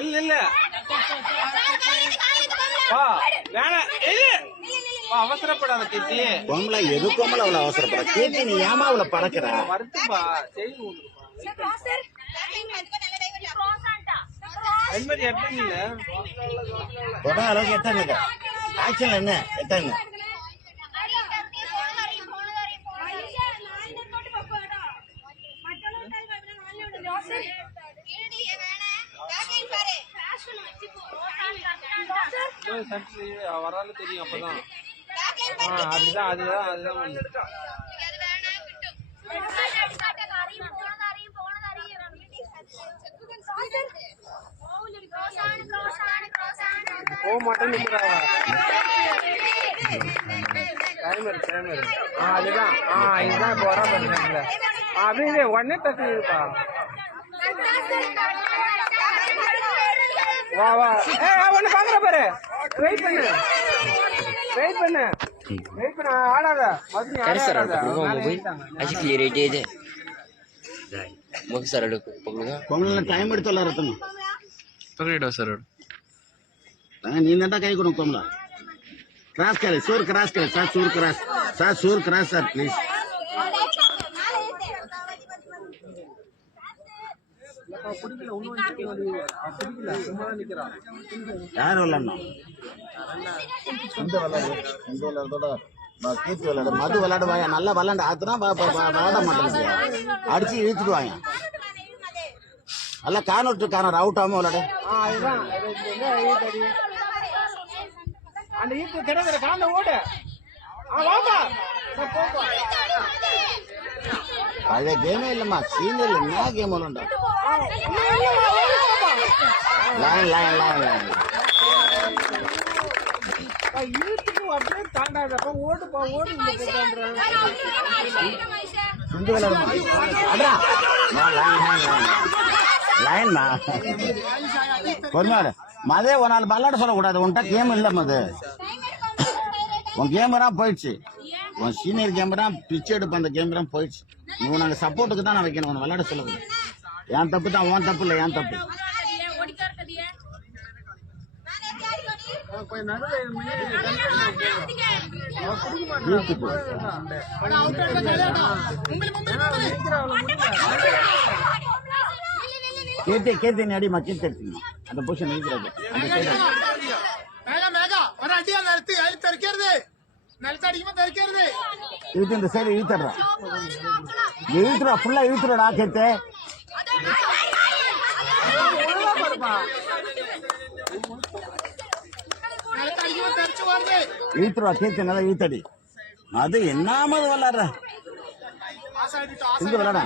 இல்ல அவசரப்படாத கீர்த்தி. பொம்பளை எது பொம்பளை அவ்வளவு அவசரப்பட கீர்த்தி, நீ ஏமா அவ்வளவு பறக்குற? வருத்துப்பா செய்து அளவுக்கு எட்டாங்க ஆக்சுவல் என்ன எட்டாங்க. வராலும் தெரியும் அப்பதான். அதுதான் அதுதான் அதுதான் போக மாட்டேன்னு அதுதான். இதுதான் இப்ப வரா பண்ணுறாங்கல்ல. அப்படியே உடனே தட்டுப்பா. வா வா ஒண்ணு பாக்குற பாரு. வெயிட் பண்ணு ஆடாத டைம் எடுத்தல ரத்தம் நீ நட்டா கை கொடுக்கோம்ல. கிராஸ் करे सूर क्रॉस करे साथ सूर क्रॉस सर प्लीज. யார் விளையாடணும்? கீர்த்தி விளையாடு, மது விளையாடுவாங்க. நல்லா விளையாண்டு ஆத்துனா விளையாட மாட்டேங்க, அடிச்சு இழுத்துடுவாங்க. நல்லா கார்னர் அவுட் ஆகாம விளையாடு. அந்த ஈத்து கிடைக்கிற கால ஓடு. பழைய கேமே இல்லம்மா, சீனியர்ல என்ன கேம் விளையாண்டா. ஈத்துக்கு அப்படியே தாண்டாதப்ப ஓடுப்பா ஓடு. மதே ஒரு நாள் விளையாட சொல்லக்கூடாது. உன்கிட்ட கேம் இல்ல மது, உன் கேமரா போயிடுச்சு. உன் சீனியர் கேமரா பிச்சு எடுப்ப, அந்த கேமரா போயிடுச்சு. நீ உனக்கு சப்போர்ட்டுக்கு தான் நான் வைக்கணும், உன்னை விளையாட சொல்லக்கூடாது. என் தப்பு தான், உன் தப்பு இல்லை, என் தப்பு. கீர்த்தி நீ அடிமா, கீர்த்தி எடுத்துங்க அந்த பொசிஷன் இருக்கிறது. இழுத்து இந்த சைடு இழுத்துறா ஃபுல்லா இழுத்துறா கீர்த்தி. இழுத்துருவா கீர்த்தி, நல்லா இழுத்தடி. அது என்னாம விளையாடுற இங்க விளையாட.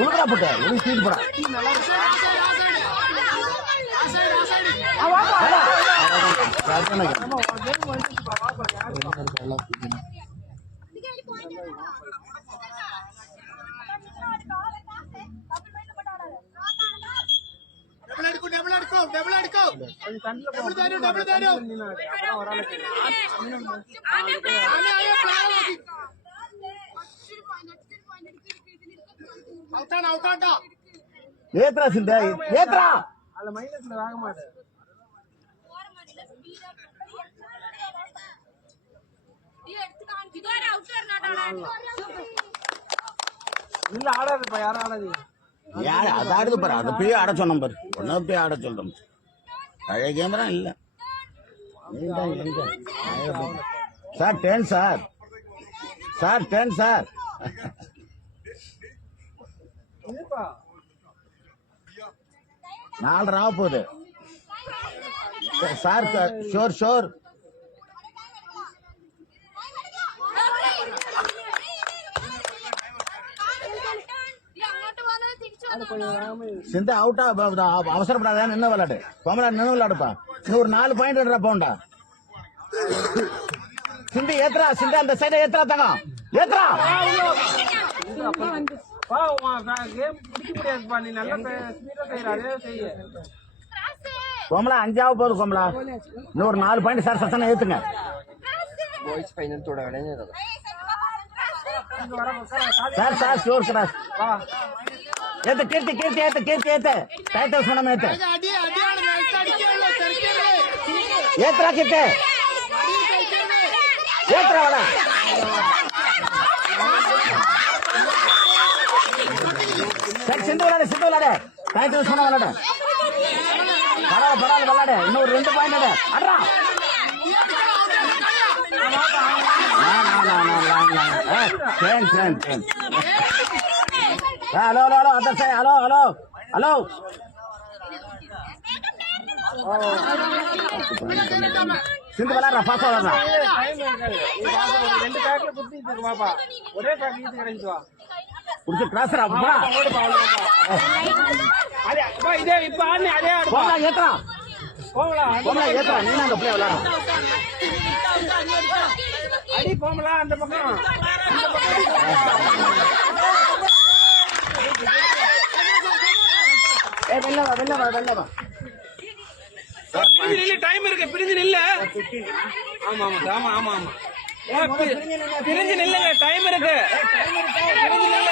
உழுதுரா போட்ட ஒரு ஸ்பீட் போடா. ஏத்ரா சிந்த ஏத்ரா அதுல மைனஸ்ல வாங்க மாட்டே. இல்ல ஆடாதுப்பா, யாரும் ஆடாது. யாரு அது ஆடுது பாரு, அதை போய் ஆட சொன்னோம் பாரு, ஒன்ன போய் ஆட சொல்றோம். பழைய கேமரா இல்ல சார். 10 sir, 10 sir. நாலு ராவ போகுது சார். ஷோர் சிந்த அவுட்டா. அவசரப்படாத, நின்று விளையாடு. பொம்பளை நின்று விளையாடுப்பா. இன்னும் ஒரு 4 பாயிண்ட் எடுறா போண்டா. சிந்து ஏத்ரா, சிந்து அந்த சைட ஏத்ரா தங்க ஏத்ரா. கோமலா 5ஆவது போகுது. கோமலா இன்னொரு 4 பாயிண்ட் சார் சத்தனை ஏத்துங்க. சார் சார் ஸ்டோர் கிராஸ் ஏத்த கீர்த்தி கீர்த்தி ஏத்த கீர்த்தி ஏத்த டைட்டில் சொன்ன ஏத்த ஏத்ரா கீர்த்தி ஏத்ரா வாடா சரி சிந்து விளையாட டைட்டில் சொன்ன விளையாட பரவாயில்ல விளையாட இன்னொரு 2 பாயிண்ட் அட்ரா ஹலோ ஹலோ அதர் சை ஹலோ ஹலோ ஹலோ சிந்து விளையாடுறா பாப்பா விளையாடுறா ஒரே பேக் கிடைக்குவா குடிச்சு கிராஸ்ரா இதே இப்ப ஆடுனே அதே ஆடு போகலாம் ஏத்தா போகலாம் ஏத்தா நீ அந்த பிள்ளை விளையாட அடி போகலாம் அந்த பக்கம் வெளில வா டைம் இருக்கு பிரிஞ்சு நில்ல ஆமா ஆமா ஆமா ஆமா ஆமா பிரிஞ்சு நில்லுங்க டைம் இருக்கு பிரிஞ்சு நில்ல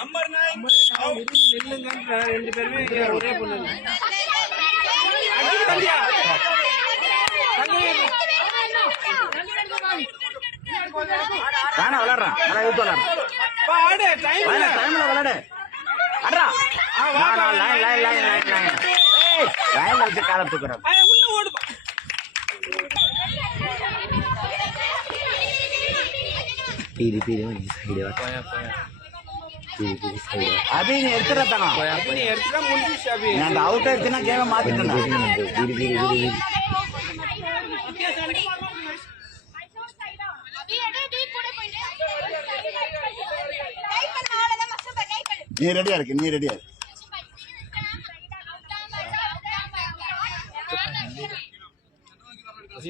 நம்பர் 9 நில்லுங்க 2 பேருமே ஒரே பொண்ணு தானே விளையாடுறான் ஆடு டைம் இல்ல டைம்ல விளையாடு அட்ரா லைன் வச்சு காலை தூக்குறேன் உள்ள ஓடு அபி நீ எடுத்துறதானா நீ எடுத்துட்டா முடிஞ்சிச்சு அபி நான் அந்த அவுட் எடுத்துனா கேம மாத்திட்டேன் நீ ரெடியா இருக்கு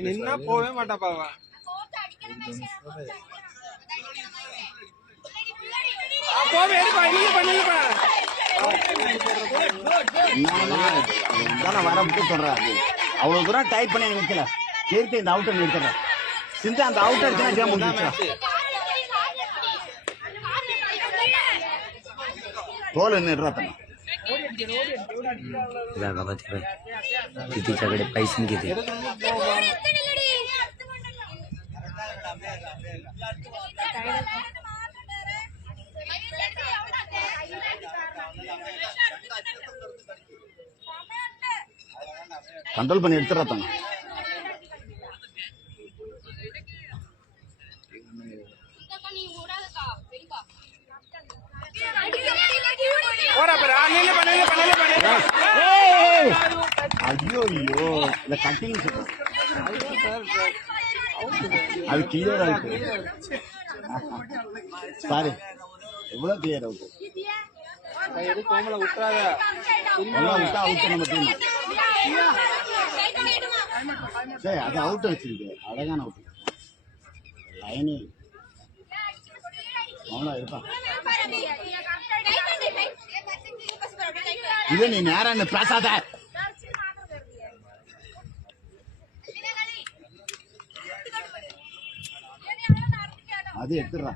நின்னா போவே மாட்டாப்பா போவே எடுப்பா நீங்க பண்ணுங்கப்பா நான் வரப்பட்டு சொல்றேன் அவ்வளவு தூரம் டைப் பண்ணி நிக்கல கீர்த்தி இந்த அவுட்டர் நிறுத்துறேன் சிந்து அந்த அவுட்டர் எடுத்துனா கேம் முடிஞ்சிச்சு तोल तिच्याकडे पैसे किती कंट्रोल பண்ணி எடுத்துறதாங்க ஐயோ ஐயோ இந்த கட்டிங் அது கிளியர் ஆயிட்டு சாரி எவ்வளவு கிளியர் ஆகுது கோமல விட்டுறாத விட்டா அவுட் நம்ம டீம் சரி அது அவுட் வச்சிருக்கு அழகான அவுட் லைனே அவனா இருப்பான் இது நீ நேரம் பேசாத அது எடுத்துடுறா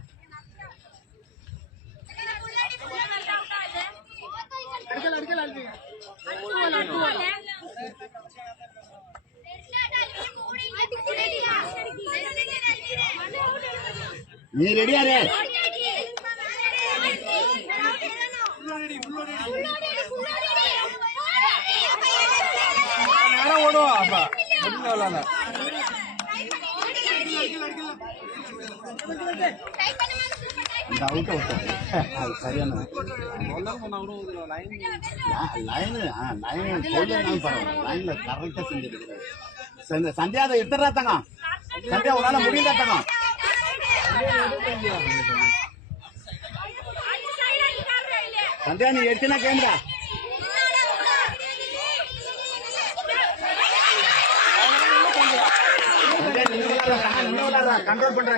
நீ ரெடியா ரே ஓடுவா அப்பா முடியல அந்த அவுட் அது சரியான லைன் சொல்லணும் பரவாயில்ல லைன்ல கரெக்டா செஞ்சிருக்கிறது சந்தியா அதை எடுத்துறாத்தாங்க சந்தியா உன்னால முடியலத்தாங்க சந்தியா நீ எடுத்தினா கேமரா कंट्रोल பண்ற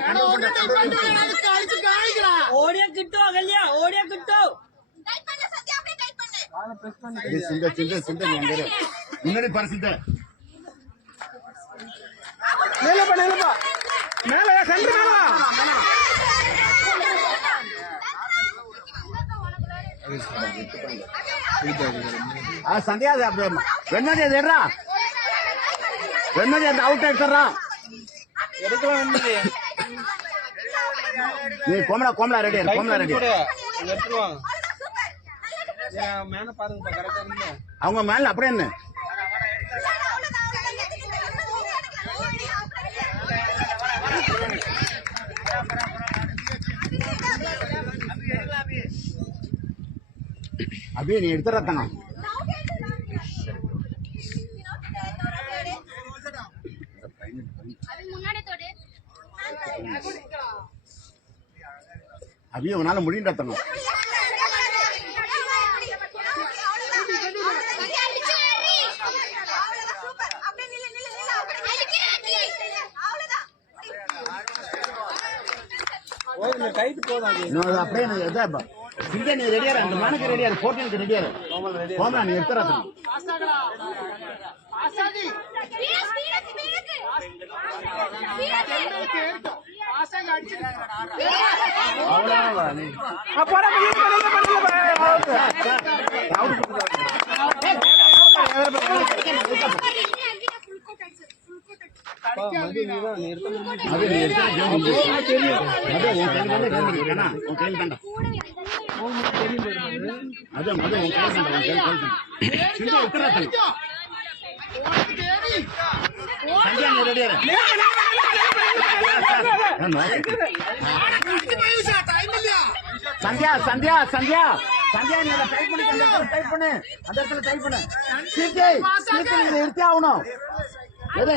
ஓடியா கிட்டோ கல்யா ஓடியா கிட்டோ சிந்த நீ அங்க முன்னாடி பாரு சிந்த மேல பண்ணலப்பா மேல சந்தியா வெண்மதி அது எடுறா, வெண்மதி அந்த அவுட் எடுத்துறா. எடுக்கலாம் வந்து நீ கோமலா ரெடி, கோமலா ரெடி. எடுத்துருவாங்க. மேல பாருங்க கரெக்டா இருங்க. அவங்க மேல அப்படியே என்ன அப்படியே நீ எடுத்துறத்தானா? அப்படியே உன்னால முடியண்டத்தணும். அப்படியே நீ ரெடியாரு, அந்த மேனுக்கு ரெடியாரு, 14க்கு ரெடியாரு. கோமலா நீ எடுத்துறத்தணும். சந்தியா சந்தியா சந்தியா சந்தியா நீ டைப் பண்ணி டைப் பண்ணு, அந்த இடத்துல டைப் பண்ணு. எடுத்தே ஆகணும். எது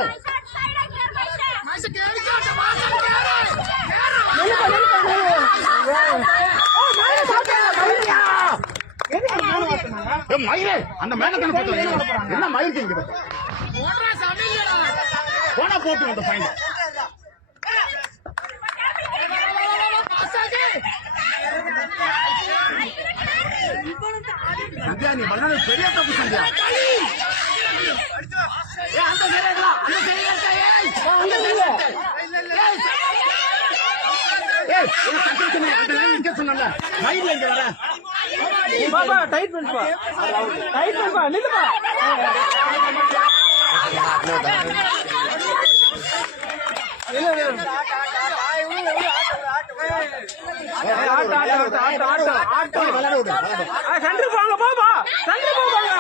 மயிலே அந்த மேல என்ன மயில் போனா போட்டு அந்த பையன் சந்தியா நீ பண்ணது பெரிய தப்பு சந்தியா. சொன்ன மயில் இங்க வர பாபா டைட் பண்ணுப்பா, டைட் பண்ணுப்பா, நில்லுப்பா. சென்று போங்க பாபா, சென்று போவாங்க.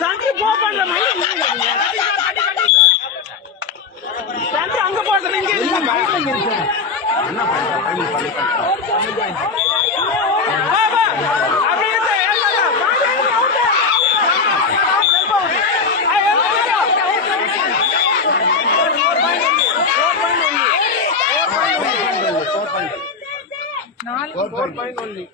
சென்று போவாங்க, சென்று அங்க போடுறீங்க. Only.